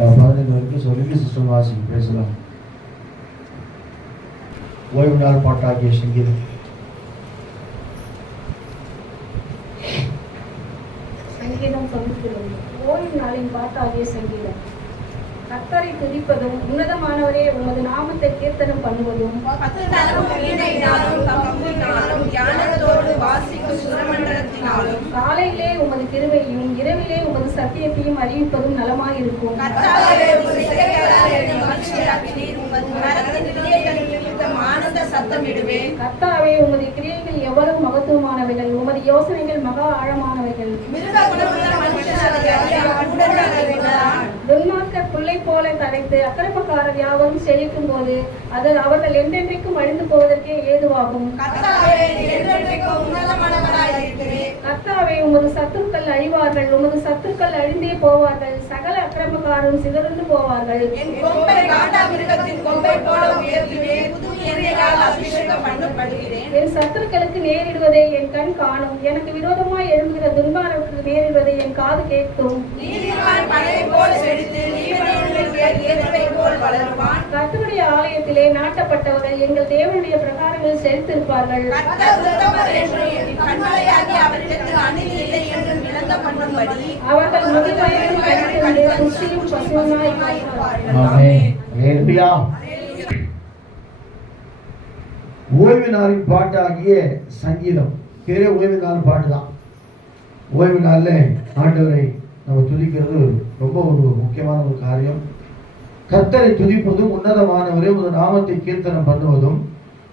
பதினைந்து வரைக்கும் சொல்லி சிஸ்டம் வாசிங்க பேசலாம். ஓய்வு நாள் பாட்டாகிய சங்கீதம். சங்கீதம் ஓய்வு நாளின் பாட்டாகிய சங்கீதம். கர்த்தரை துதிப்பதும் உன்னதமானவரே உமது நாமத்தை கீர்த்தனம் பண்ணுவதும் காலையிலே உமது உமது சத்தியத்தையும் அறிவிப்பதும் நலமாயிருக்கும். கர்த்தாவே உமது ஆனந்த சத்தமிடுவேன். கர்த்தாவே உமது கிரியைகள் எவ்வளவு மகத்துவமானவைகள். உமது யோசனைகள் மகா ஆழமானவைகள். மிருக குணமுள்ள மனுஷன் துன்மார்க்கர் புல்லை போல தடைத்து அக்கிரமக்காரர் யாவரும் செழிக்கும் போது அது அவர்கள் என்றென்றைக்கும் அழிந்து போவதற்கே ஏதுவாகும். கர்த்தாவே உமது சத்துருக்கள் அழிவார்கள் உமது சத்துருக்கள் அழிந்தே போவார்கள் சகல அக்கிரமக்காரும் சிதறந்து போவார்கள் என் கொம்பை போல உயர்த்துவேன். என் சத்துருக்களுக்கு நேரிடுவதை என் கண் காணும். எனக்கு விரோதமாய் எழும்புகிற துன்மார்களுக்கு நேரிடுவதை என் காது கேட்கும். கர்த்தருடைய ஆலயத்திலே நாட்டப்பட்டவர்கள் எங்கள் தேவனுடைய பிரகாரங்களில் செலுத்திருப்பார்கள் கர்த்தர் உத்தமர் என்றும் ஓய்வு நாளின் பாட்டாகிய சங்கீதம். பேரே ஓய்வு நாள் பாட்டு தான் ஓய்வு நாளில் ஆண்டவரை நம்ம துதிக்கிறது ரொம்ப ஒரு முக்கியமான ஒரு காரியம். கர்த்தரை துதிப்பதும் உன்னதமானவரே ஒரு நாமத்தை கீர்த்தனம் பண்ணுவதும்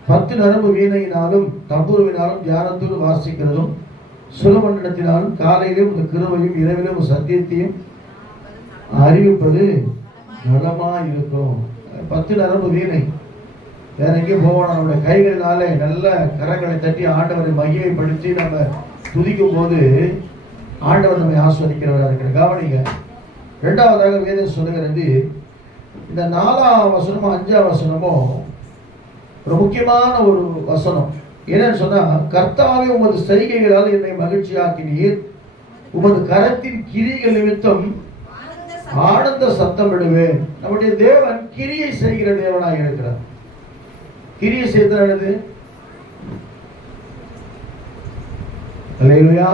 பத்து நரம்பு வீணையினாலும் தம்புருவினாலும் தியானத்தோடு வாசிக்கிறதும் சுரமண்டலத்தினாலும் காலையிலும் ஒரு கிருவையும் இரவிலும் ஒரு சத்தியத்தையும் அறிவிப்பது நலமாக இருக்கும் பத்து நரம்பு வீணை. வேற எங்கேயும் போவோம். நம்மளுடைய கைகளினாலே நல்ல கரங்களை தட்டி ஆண்டவரை மையப்படுத்தி நம்ம துதிக்கும் போது ஆண்டவர் நம்மை ஆஸ்வதிக்கிறவராக இருக்கிற கவனிங்க. ரெண்டாவதாக வேதம் சொல்லுகிறது இந்த நாலாம் வசனமும் அஞ்சாம் வசனமும் ஒரு முக்கியமான ஒரு வசனம். என்னன்னு சொன்னால் கர்த்தாவே உமது செய்கைகளால் என்னை மகிழ்ச்சியாக்கினீர். உமது கரத்தின் கிரிகள் நிமித்தம் ஆனந்த சத்தம் விடுவேன். நம்முடைய தேவன் கிரியை செய்கிற தேவனாக இருக்கிறார். கிரியை செய்தது அல்லேலூயா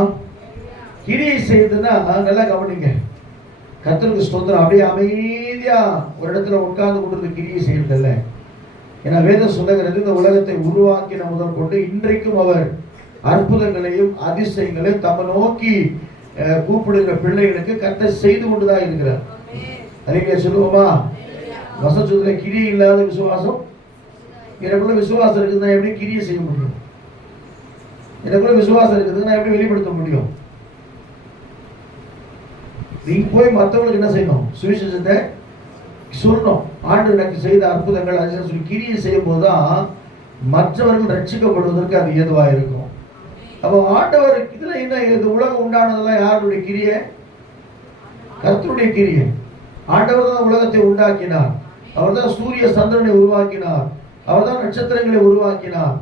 கிரியை செய்ததுன்னா நல்லா கவனிங்க. கர்த்தருக்கு ஸ்தோத்திரம். அப்படியே அமைதியா ஒரு இடத்துல உட்கார்ந்து கொண்டு கிரியை செய்யறதில்ல ஏன்னா வேதம் சொல்லுகிறது இந்த உலகத்தை உருவாக்கின முதல் கொண்டு இன்றைக்கும் அவர் அற்புதங்களையும் அதிசயங்களையும் தம்மை நோக்கி கூப்பிடுகிற பிள்ளைகளுக்கு கர்த்தர் செய்து கொண்டுதான் இருக்கிறார். அதுக்கே சொல்லுவோமா? வசத்துல கிரி இல்லாத விசுவாசம் எனக்குள்ள விசுவாசம் இருக்குதுன்னா எப்படி கிரியை செய்ய முடியும்? எனக்குள்ள விசுவாசம் இருக்குதுன்னா எப்படி வெளிப்படுத்த முடியும்? நீ போய் மற்றவங்களுக்கு என்ன செய்யணும்? சுவிசேஷத்தை சொல்லணும். ஆண்டு எனக்கு செய்த அற்புதங்கள் அதிசயம் சொல்லி கிரியை செய்யும் போதுதான் மற்றவர்கள் ரட்சிக்கப்படுவதற்கு அது ஏதுவாக இருக்கும்? அப்போ ஆண்டவர் இதில் என்ன இது உலகம் உண்டானதெல்லாம் யாருடைய கிரியை? கர்த்தருடைய கிரியை. ஆண்டவர் தான் உலகத்தை உண்டாக்கினார். அவர் தான் சூரிய சந்திரனை உருவாக்கினார். அவர் தான் நட்சத்திரங்களை உருவாக்கினார்.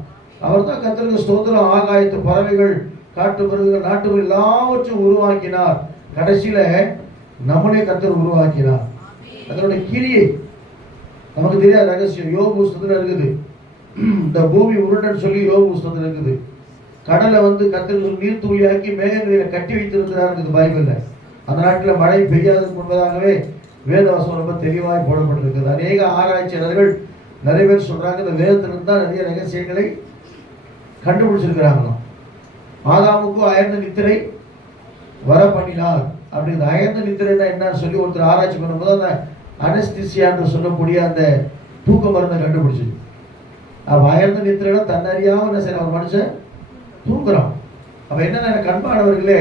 அவர் தான் கர்த்தருக்கு ஸ்தோத்திரம் ஆகாயத்து பறவைகள் காட்டு பறவைகள் நாட்டு எல்லாவற்றையும் உருவாக்கினார். கடைசியில நம்மளே கத்தர் உருவாக்கினார். அதனுடைய கிரியை நமக்கு தெரியாத ரகசியம் யோக புஸ்தத்தில் இருக்குது. இந்த பூமி உருண்டன்னு சொல்லி யோக புஸ்தத்தில் இருக்குது. கடலை வந்து கத்தர் நீர் தூளியாக்கி மேகங்களில கட்டி வைத்திருக்கிறார் இருக்குது பைபிள்ல. அந்த நாட்டில் மழை பெய்யாததுக்கு முன்பதாகவே வேதவாசம் ரொம்ப தெளிவாய் போடப்பட்டிருக்கிறது. அநேக ஆராய்ச்சியாளர்கள் நிறைய பேர் சொல்றாங்க இந்த வேதத்திலிருந்து தான் நிறைய ரகசியங்களை கண்டுபிடிச்சிருக்கிறாங்களாம் ஆதாமுக்கும் அயர்ந்த நித்திரை வர பண்ணினார் அப்படி இந்த அயர்ந்த நித்திரைன்னா என்னன்னு சொல்லி ஒருத்தர் ஆராய்ச்சி பண்ணும்போது அந்த அனஸ்திசியான்னு சொல்லக்கூடிய அந்த தூக்க மருந்தை கண்டுபிடிச்சது. அப்ப அயர்ந்த நித்திரைனா தன்னறியாம என்ன செய்யற ஒரு மனுஷன் தூங்குறான். அப்ப என்னன்னா கண்பானவர்களே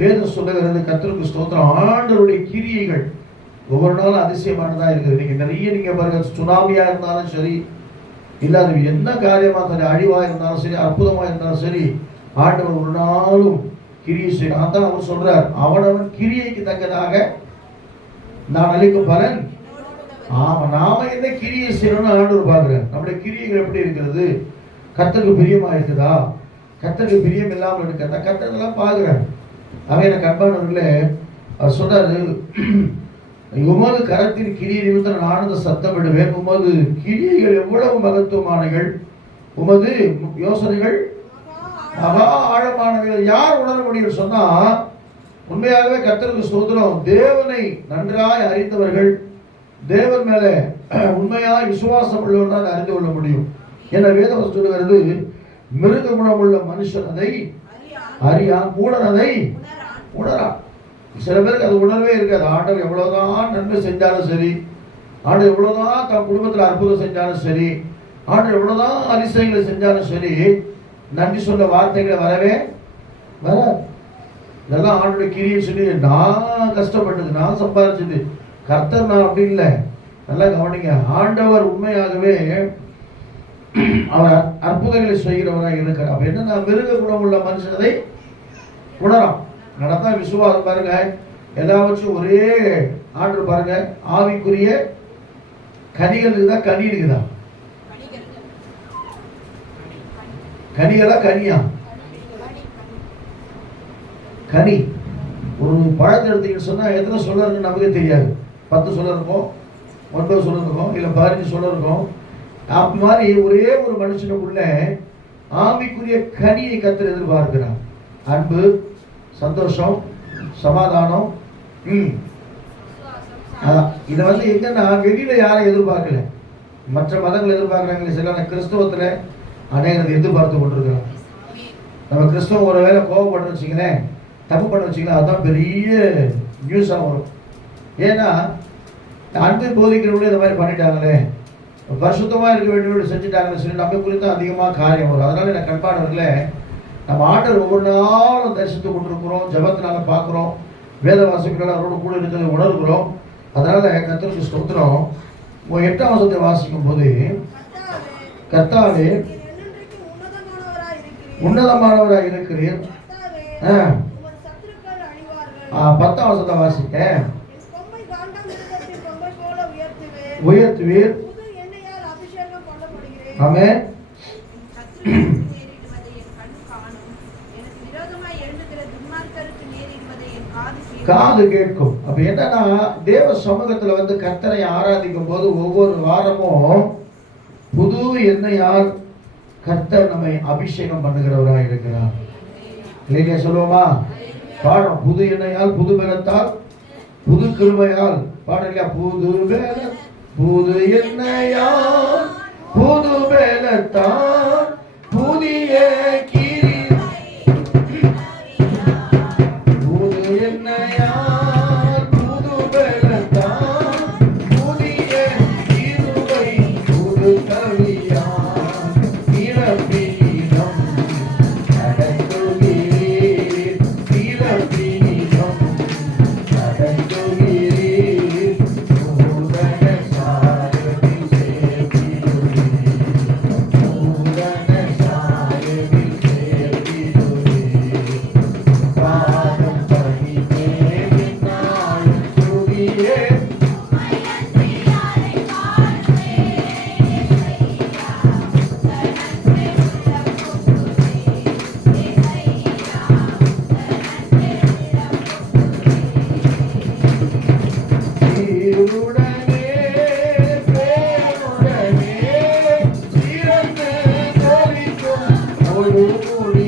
வேதம் சொல்லுகிறது கர்த்தருக்கு ஸ்தோத்திரம். ஆண்டருடைய கிரியைகள் ஒவ்வொரு நாளும் அதிசயமானதா இருக்குது. நீங்கள் நிறைய நீங்க பாருங்க சுனாமியா இருந்தாலும் சரி இல்ல அது என்ன காரியமா இருந்தாலும் அழிவா இருந்தாலும் சரி அற்புதமா இருந்தாலும் சரி ஆண்டவர் ஒரு நாளும் கிரியை செய்யும் அதான் அவர் சொல்றார் அவனவன் கிரியைக்கு தக்கதாக நான் அளிக்கும் பலன். ஆமா நாம என்ன கிரியை செய்யணும்னு ஆண்டவர் பார்க்கிறார் நம்முடைய கிரியைகள் எப்படி இருக்கிறது? கத்தருக்கு பிரியமா இருக்குதா? கத்தருக்கு பிரியம் இல்லாமல் இருக்கிறதா நான் எல்லாம் பார்க்கிறார் அவன் எனக்கு அன்பானவர்களே அவர் சொன்னாரு உமது கரத்தின் கிரியை நிமித்தம் நான் ஆனந்த சத்தமிடுவேன். உமது கிரியைகள் எவ்வளவு மகத்துவமானகள் உமது யோசனைகள் மகா ஆழமானவைகள். யார் உணர முடியும் சொன்னா உண்மையாகவே கத்தருக்கு சோதனம் தேவனை நன்றாய் அறிந்தவர்கள் தேவன் மேலே உண்மையாக விசுவாசம் உள்ளவர்கள் அறிந்து கொள்ள முடியும். என வேதம் சொல்லுகிறது? மிருக குணமுள்ள மனுஷன் அதை அறியான் கூடன் அதை உணரான். சில பேருக்கு அது உணர்வே இருக்காது. ஆண்டவர் எவ்வளவுதான் நன்மை செஞ்சாலும் சரி ஆண்டவர் எவ்வளவுதான் தன் குடும்பத்தில் அற்புதம் செஞ்சாலும் சரி ஆண்டவர் எவ்வளவுதான் அதிசயங்களை செஞ்சாலும் சரி நன்றி சொல்ல வார்த்தைகளை வரவே வராது. இதெல்லாம் ஆண்டோட கிரியை சொல்லி நான் கஷ்டப்பட்டது நான் சம்பாதிச்சது கர்த்தர் நான் அப்படி இல்லை. நல்லா கவனிங்க ஆண்டவர் உண்மையாகவே அவர் அற்புதங்களை செய்கிறவராக இருக்கிறார். அப்ப என்ன மிருக குணம் உள்ள மனுஷனை உணராம் நடந்தா விசுவாசம் பாருங்க. எல்லாவற்றும் ஒரே ஆண்டு பாருங்க. ஆவிக்குரிய கனிகள் இருக்குதா கனி இருக்குதா கனிகளா கனியா? கனி. ஒரு பழத்தை எடுத்தீங்கன்னு சொன்னா எத்தனை சொல்ல நமக்கே தெரியாது. பத்து சொல்ல இருக்கும் ஒன்பது சொல்ல இருக்கும் இல்லை பதினஞ்சு சொல்ல இருக்கும் அப்படி மாதிரி ஒரே ஒரு மனுஷனுக்குள்ள ஆவிக்குரிய கனியை கத்தர் எதிர்பார்க்கிறான் அன்பு சந்தோஷம் சமாதானம் ம். அதான். இதை வந்து எங்கன்னா வெளியில யாரும் எதிர்பார்க்கல. மற்ற மதங்கள் எதிர்பார்க்குறாங்க சில கிறிஸ்தவத்துல அநேகர் எதிர்பார்த்து கொண்டிருக்கிறாங்க. நம்ம கிறிஸ்தவம் ஒரு வேளை கோவப்பட்டு வச்சிங்களேன் தப்பு பண்ண வச்சிங்கன்னா அதுதான் பெரிய நியூஸாக வரும். ஏன்னா அன்பை போதிக்கிறவங்களே இந்த மாதிரி பண்ணிட்டாங்களே. பரிசுத்தமாக இருக்க வேண்டிய செஞ்சுட்டாங்கன்னு சொல்லி நம்ம குறித்து அதிகமாக காரியம் வரும். அதனால எனக்கு கண்பானவர்களே நம்ம ஆண்டவர் ஒவ்வொரு நாளும் தரிசித்து கொண்டிருக்கிறோம் ஜபத்தினால பார்க்குறோம் வேத வாசிக்கிறோம் அவரோட கூட இருக்கிறத உணர்கிறோம். அதனால கத்தருக்கு ஸ்தோத்திரம். உங்க எட்டாம் வசத்தை வாசிக்கும் போது கர்த்தாவே உன்னதமானவராக இருக்கிறீர். பத்தாம் வசத்தை வாசிக்க. உயர்த்துவீர். ஆமென். காது கேட்கும். அப்ப என்னன்னா தேவ சமூகத்துல வந்து கர்த்தரை ஆராதிக்கும் போது ஒவ்வொரு வாரமும் புது எண்ணெயால் கர்த்தர் நம்மை அபிஷேகம் பண்ணுகிறவராக இருக்கிறார். இல்லைங்க சொல்லுவோமா? பாடம் புது எண்ணெயால் புது பலத்தால் புது கிருமையால் பாடம் இல்லையா? புது பல புது எண்ணெயால் புது பலத்தால் புதிய ஒரு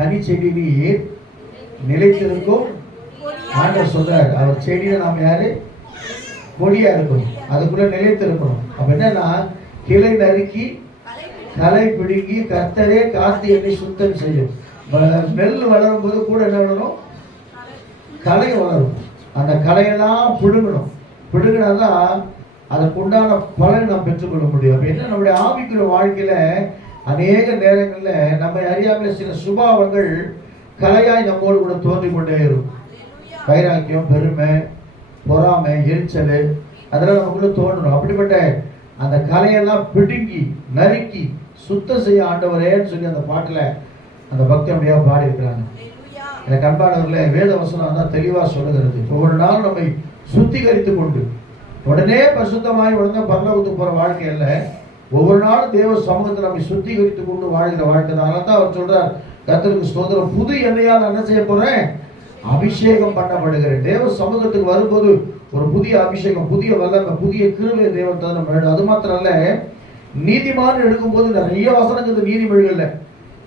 செடி நீர் நிலைத்திருக்கும் ஆண்டவர் சொல்றாரு. அவர் செடியில நாம யாரு? கொடியா இருக்கணும். அதுக்குள்ள நிலைத்திருக்கணும். அப்ப என்னன்னா கிளை நறுக்கி தலை பிடுங்கி கத்தரே காத்து என்னை சுத்தம் செய்யும். நெல் வளரும் போது கூட என்ன வளரும்? களை வளரும். அந்த களையெல்லாம் பிடுங்கணும். பிடுங்கினாதான் அதுக்கு உண்டான பலன் நாம் பெற்றுக்கொள்ள முடியும். அப்ப என்ன? நம்முடைய ஆவிக்குள்ள வாழ்க்கையில அநேக நேரங்கள்ல நம்ம அறியாமல் சில சுபாவங்கள் கலையாய் நம்மோடு கூட தோன்றிக் கொண்டே இருக்கும் வைராக்கியம் பெருமை பொறாமை எரிச்சல் அதெல்லாம் நமக்குள்ள தோன்றணும். அப்படிப்பட்ட அந்த கலையெல்லாம் பிடுங்கி நறுக்கி சுத்தம் செய்ய ஆண்டவரேன்னு சொல்லி அந்த பாட்டுல அந்த பக்தி அப்படியா பாடி இருக்கிறாங்க எனக்கு அன்பானவர்களே வேத வசனம் தான் தெளிவா சொல்லுகிறது. ஒவ்வொரு நாளும் நம்மை சுத்திகரித்து கொண்டு உடனே பரிசுத்தமாய் உடனே பரலோகத்துக்கு போற வாழ்க்கை அல்ல. ஒவ்வொரு நாளும் தேவ சமூகத்தை நம்மை சுத்திகரித்து கொண்டு வாழ்கிற வாழ்க்கை தான் அதனால தான் அவர் சொல்றார் கத்தருக்கு ஸ்தோத்திரம். புது எண்ணெயால் என்ன செய்ய போறேன்? அபிஷேகம் பண்ணப்படுகிறேன். தேவ சமூகத்துக்கு வரும்போது ஒரு புதிய அபிஷேகம் புதிய வல்லமை புதிய கிருபை தேவன் தான் நம்ம அது மாத்திரம் அல்ல நீதிமான் எடுக்கும்போது நிறைய வசனங்கள் நீதிமொழிகள்ல.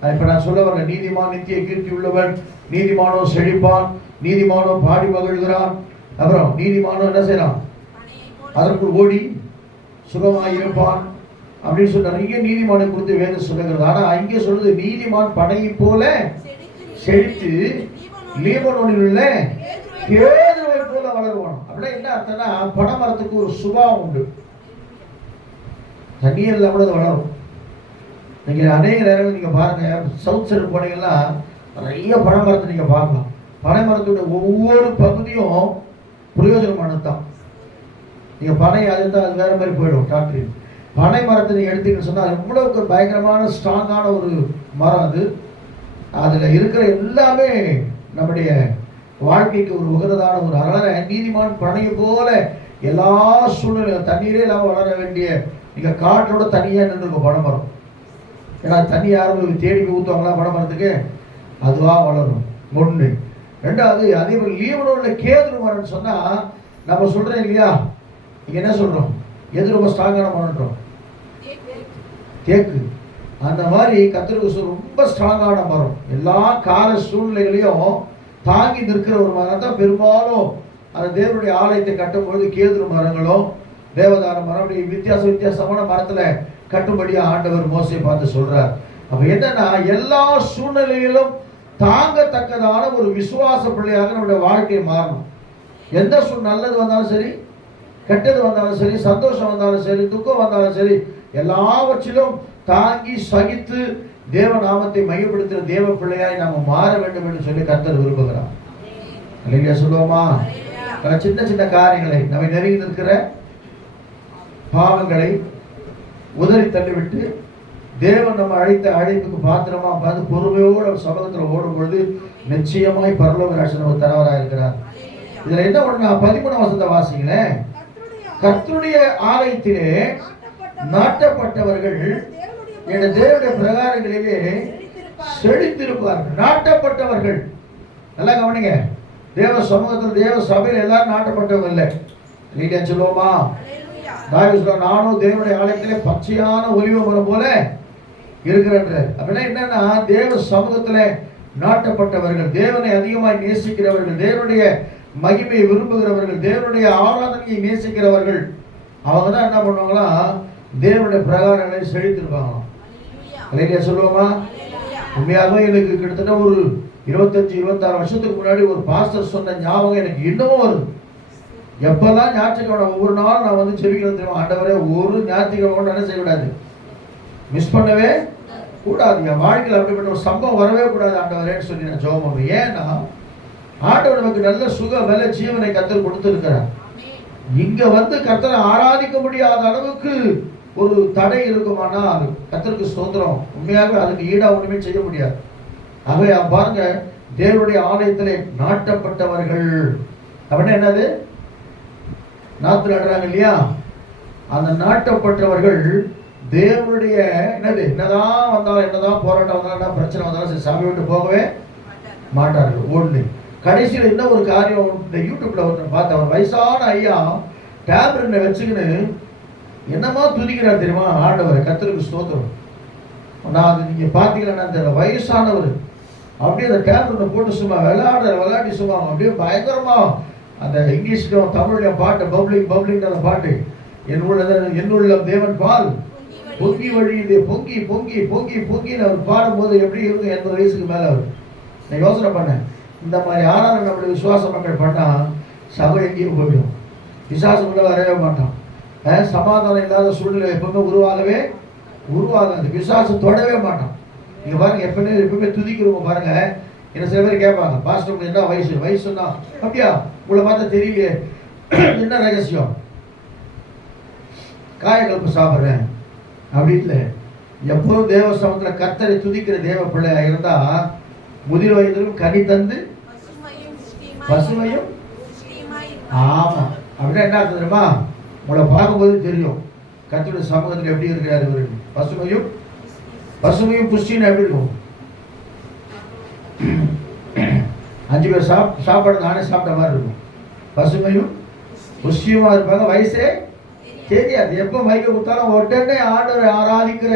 அது இப்ப நான் சொல்ல வரேன் நீதிமான் நித்திய கீர்த்தி உள்ளவன் நீதிமானோ செழிப்பான் நீதிமானோ பாடி மகிழ்கிறான். அப்புறம் நீதிமானோ என்ன செய்யறான் அதற்குள் ஓடி சுகமாய் இருப்பான். அப்படின்னு சொல்லி நிறைய நீதிமானை குறித்து வேதம் சொல்லுகிறது. ஆனா அங்கே சொல்றது நீதிமான் படையை போல செழித்து லீபனோனில் உள்ள கேதுருவை போல வளருவான் அப்படின்னா என்ன அர்த்தம்னா பனைமரத்துக்கு ஒரு சுபாவம் உண்டு. தண்ணீர்ல கூட அது வளரும். நீங்க அநேக நேரங்கள் நீங்க பாருங்க சவுத் சைடு போனீங்கன்னா நிறைய பனைமரத்தை நீங்க பார்க்கலாம். பனை மரத்துடைய ஒவ்வொரு பகுதியும் பிரயோஜனமானது தான் நீங்க பனை அது தான் அது வேற மாதிரி போயிடும் டாக்டர் பனை மரத்தை நீங்கள் எடுத்தீங்கன்னு சொன்னா எவ்வளவுக்கு பயங்கரமான ஸ்ட்ராங்கான ஒரு மரம் அது. அதில் இருக்கிற எல்லாமே நம்முடைய வாழ்க்கைக்கு ஒரு உகந்ததான ஒரு அழகான நீதிமான் பனையை போல எல்லா சூழ்நிலையும் தண்ணீரே இல்லாமல் வளர வேண்டிய நீங்கள் காற்றோட தனியாக நின்று பனை மரம் ஏன்னா தண்ணி யாரும் தேடி ஊற்றுவாங்களா பனை மரத்துக்கு அதுவாக வளரும். ஒன்று ரெண்டாவது அதே மாதிரி லீவனோட கேதுரு மரம்னு சொன்னால் நம்ம சொல்கிறேன் இல்லையா? நீங்க என்ன சொல்கிறோம் எது ரொம்ப ஸ்ட்ராங்கான மரம்ன்றோம்? தேக்கு அந்த மாதிரி கத்திரிக்கு ரொம்ப ஸ்ட்ராங்கான மரம். எல்லா கால சூழ்நிலைகளையும் தாங்கி நிற்கிற ஒரு மரம் தான். பெரும்பாலும் அந்த தேவனுடைய ஆலயத்தை கட்டும்பொழுது கேதுரு மரங்களும் தேவதார மரம் வித்தியாச வித்தியாசமான மரத்தில் கட்டும்படியாக ஆண்டவர் மோசையை பார்த்து சொல்றார். அப்ப என்னன்னா எல்லா சூழ்நிலையிலும் தாங்கத்தக்கதான ஒரு விசுவாச பிள்ளையாக நம்முடைய வாழ்க்கை மாறணும். எந்த சூழ் நல்லது வந்தாலும் சரி கெட்டது வந்தாலும் சரி சந்தோஷம் வந்தாலும் சரி துக்கம் வந்தாலும் சரி எல்லாவற்றிலும் தாங்கி சகித்து தேவ நாமத்தை மையப்படுத்துகிற தேவ பிள்ளையாய் நாம மாற வேண்டும் என்று சொல்லி கர்த்தர் விரும்புகிறார். இல்லையா சொல்லுவோமா? சின்ன சின்ன காரியங்களை நம்மை நெருங்கி நிற்கிற பாவங்களை உதறி தள்ளிவிட்டு தேவன் நம்ம அழைத்த அழைப்புக்கு பாத்திரமா பார்த்து பொறுமையோடு சமூகத்தில் ஓடும் பொழுது நிச்சயமாய் பரலோக ஒரு தரவராக இருக்கிறார் இதுல என்ன ஒண்ணு பதிமூணாம் வசந்த வாசிங்களேன். கர்த்தருடைய ஆலயத்திலே நாட்டப்பட்டவர்கள் என் தேவனுடைய பிரகாரங்களிலே செழித்திருப்பார்கள். நாட்டப்பட்டவர்கள். நல்லா கவனிங்க. தேவ சமூகத்தில் தேவ சபையில் எல்லாரும் நாட்டப்பட்டவங்க இல்லை. இல்லையா சொல்லுவோமா? நானும் தேவனுடைய ஆலயத்திலே பச்சையான ஒலிவ மரம் போல இருக்கிறன்ற அப்படின்னா என்னன்னா தேவ சமூகத்தில் நாட்டப்பட்டவர்கள் தேவனை அதிகமாய் நேசிக்கிறவர்கள் தேவனுடைய மகிமையை விரும்புகிறவர்கள் தேவனுடைய ஆராதனையை நேசிக்கிறவர்கள் அவங்க தான் என்ன பண்ணுவாங்களா? தேவனுடைய பிரகாரங்களை செழித்திருப்பாங்களாம் இல்லையா சொல்லுவோமா? உண்மையாகவே எனக்கு கிட்டத்தட்ட ஒரு இருபத்தஞ்சு இருபத்தாறு வருஷத்துக்கு முன்னாடி ஒரு பாஸ்டர் சொன்ன ஞாபகம் எனக்கு இன்னமும் வருது. எப்பெல்லாம் ஞாயிற்றுக்கிழமை ஒவ்வொரு நாளும் நான் வந்து செவிக்கிறது தெரியும்? ஆண்டவரே ஒரு ஞாயிற்றுக்கிழமை கூட என்ன செய்யக்கூடாது? மிஸ் பண்ணவே கூடாது. என் வாழ்க்கையில் அப்படிப்பட்ட ஒரு சம்பவம் வரவே கூடாது ஆண்டவரேன்னு சொல்லி நான் ஜெபம் ஏன்னா ஆண்டவர் நமக்கு நல்ல சுக பல ஜீவனை கத்தர் கொடுத்திருக்கிறார். இங்க வந்து கர்த்தரை ஆராதிக்க முடியாத அளவுக்கு ஒரு தடை இருக்குமானால் கர்த்தருக்கு ஸ்தோத்திரம். உண்மையாக அதுக்கு ஈடா ஒண்ணுமே செய்ய முடியாது. ஆகவே பாருங்க தேவனுடைய ஆலயத்திலே நாட்டப்பட்டவர்கள். அப்படின்னா என்னது? நாத்து நடுறாங்க இல்லையா? அந்த நாட்டப்பட்டவர்கள் தேவனுடைய என்னது? என்னதான் வந்தாலும் என்னதான் போராட்டம் வந்தாலும் பிரச்சனை வந்தாலும் சபை விட்டு போகவே மாட்டார்கள். ஒண்ணு. கடைசியில் என்ன ஒரு காரியம் இந்த யூடியூப்ல ஒருத்தன் பார்த்தேன். ஒரு வயசான ஐயா டேப்லெட்டை வச்சுக்கின்னு என்னமா துதிக்கிறார் தெரியுமா? ஆண்டவர் கத்தருக்கு ஸ்தோத்திரம். நான் அது நீங்க பார்த்தீங்கன்னா அந்த வயசானவர். அப்படியே அந்த டேப்லெட்டை போட்டு சும்மா விளையாடுற விளையாடி சும்மா அப்படியே பயங்கரமா அந்த இங்கிலீஷ்லையும் தமிழ்லையும் பாட்டு பப்ளிங் பப்ளிங் அந்த பாட்டு. என்னுள்ள என்னுள்ள தேவன் பால். பொங்கி வழியுது பொங்கி பொங்கி பொங்கி பொங்கின்னு அவர் பாடும்போது எப்படி இருக்கும்? எண்பது வயசுக்கு மேலே அவர். நான் யோசனை பண்ணேன். இந்த மாதிரி ஆராதனை நம்மளுடைய விசுவாச மக்கள் பண்ணால் சபை எங்கேயும் போயிடும் விசுவாசம் உள்ள வரவே மாட்டான். சமாதானம் இல்லாத சூழ்நிலை எப்பவுமே உருவாகவே உருவாகாது. விசுவாசம் தொடவே மாட்டான். நீங்கள் பாருங்க எப்பவுமே எப்பவுமே துதிக்கிறவங்க பாருங்க என்ன சில பேர் கேட்பாங்க பாஸ்டர் என்ன வயசு? வயசுன்னா அப்படியா? உங்களை பார்த்தா தெரியலையே. என்ன ரகசியம்? காயக்கல்பு சாப்பிட்றேன். அப்படி இல்லை. எப்போதும் தேவ சமத்துல கத்தரை துதிக்கிற தேவ பிள்ளையா இருந்தா முதிர் வயதிலும் கனி தந்து பசுமையும் ஆமா. அப்படின்னா என்ன அர்த்தம் தெரியுமா? உங்களை பார்க்கும்போது தெரியும். கத்தோட சமூகத்தில் எப்படி இருக்கிறார் இவர்? பசுமையும் பசுமையும் புஷ்டின்னு எப்படி இருக்கும்? அஞ்சு பேர் சாப் சாப்பாடு நானே சாப்பிட்ட மாதிரி இருக்கும். பசுமையும் புஷ்டியுமா இருப்பாங்க? வயசே தெரியாது. எப்போ மைக்க கொடுத்தாலும் உடனே ஆண்டவர் ஆராதிக்கிற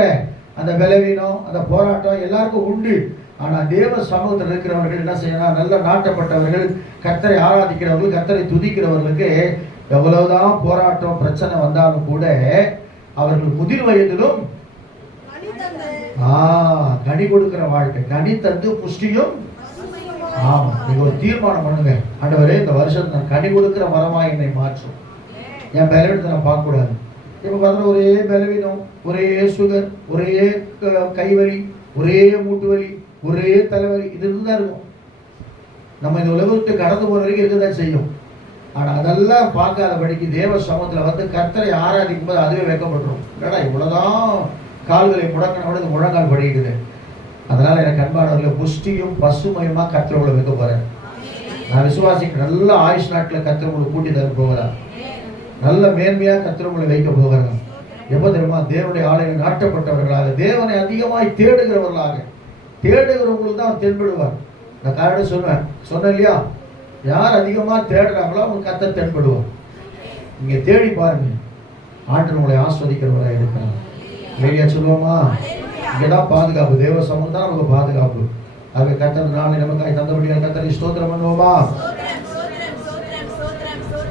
அந்த பலவீனம் அந்த போராட்டம் எல்லாருக்கும் உண்டு. ஆனால் தேவ சமூகத்தில் இருக்கிறவர்கள் என்ன செய்யணும்? நல்ல நாட்டப்பட்டவர்கள் கத்தரை ஆராதிக்கிறவர்கள் கத்தரை துதிக்கிறவர்களுக்கு எவ்வளவுதான் போராட்டம் பிரச்சனை வந்தாலும் கூட அவர்கள் முதிர் வயதிலும் ஆ கனி கொடுக்கிற வாழ்க்கை கனி தந்து புஷ்டியும் ஆமா நீங்க ஒரு தீர்மானம் பண்ணுங்க. ஆண்டவரே இந்த வருஷம் நான் கனி கொடுக்கிற மரமா என்னை மாற்றும். என் பலவீனத்தை நான் பார்க்கக்கூடாது. இப்போ பார்த்தா ஒரே பலவீனம் ஒரே சுகர் ஒரே க- கைவலி ஒரே மூட்டு வலி ஒரே தலைவர் இது தான் இருக்கும். நம்ம இந்த உலகத்தை கடந்து போற வரைக்கும் இருக்கதான் செய்யும். ஆனா அதெல்லாம் பார்க்காதபடிக்கு தேவ சமூகத்துல வந்து கர்த்தரை ஆராதிக்கும் போது அதுவே வைக்கப்பட்டுரும் இல்லடா இவ்வளவுதான் கால்களை முடக்கினோட இந்த முழங்கால் படிக்குது. அதனால எனக்கு அன்பானவர்களை புஷ்டியும் பசுமையுமா கர்த்தர் உங்களை வைக்க போறேன் நான் விசுவாசிக்க நல்ல ஆயுஷ் நாட்டில் கர்த்தர் உங்களை கூட்டி தர போகிறார். நல்ல மேன்மையா கர்த்தர் உங்களை வைக்க போகிறாங்க எப்போ தெரியுமா? தேவனுடைய ஆலயம் நாட்டப்பட்டவர்களாக தேவனை அதிகமாய் தேடுகிறவர்களாக. தேடுகிறவங்களுக்கு தான் அவர் தென்படுவார். நான் காரணம் சொன்னேன். சொன்னேன் இல்லையா? யார் அதிகமாக தேடுறாங்களோ அவங்க கத்த தென்படுவார். நீங்கள் தேடி பாருங்க. ஆண்டு உங்களை ஆஸ்வதிக்கிறவராக இருக்கிறாங்க இல்லையா சொல்லுவோமா? இங்கதான் பாதுகாப்பு. தேவ சமம் தான் நமக்கு பாதுகாப்பு. அது கத்தர் நாளை நமக்காய் தந்தபடியாக கத்தரை ஸ்தோத்திரம் பண்ணுவோமா?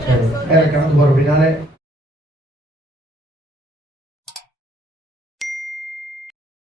சரி வேற கடந்து போகிற அப்படின்னாலே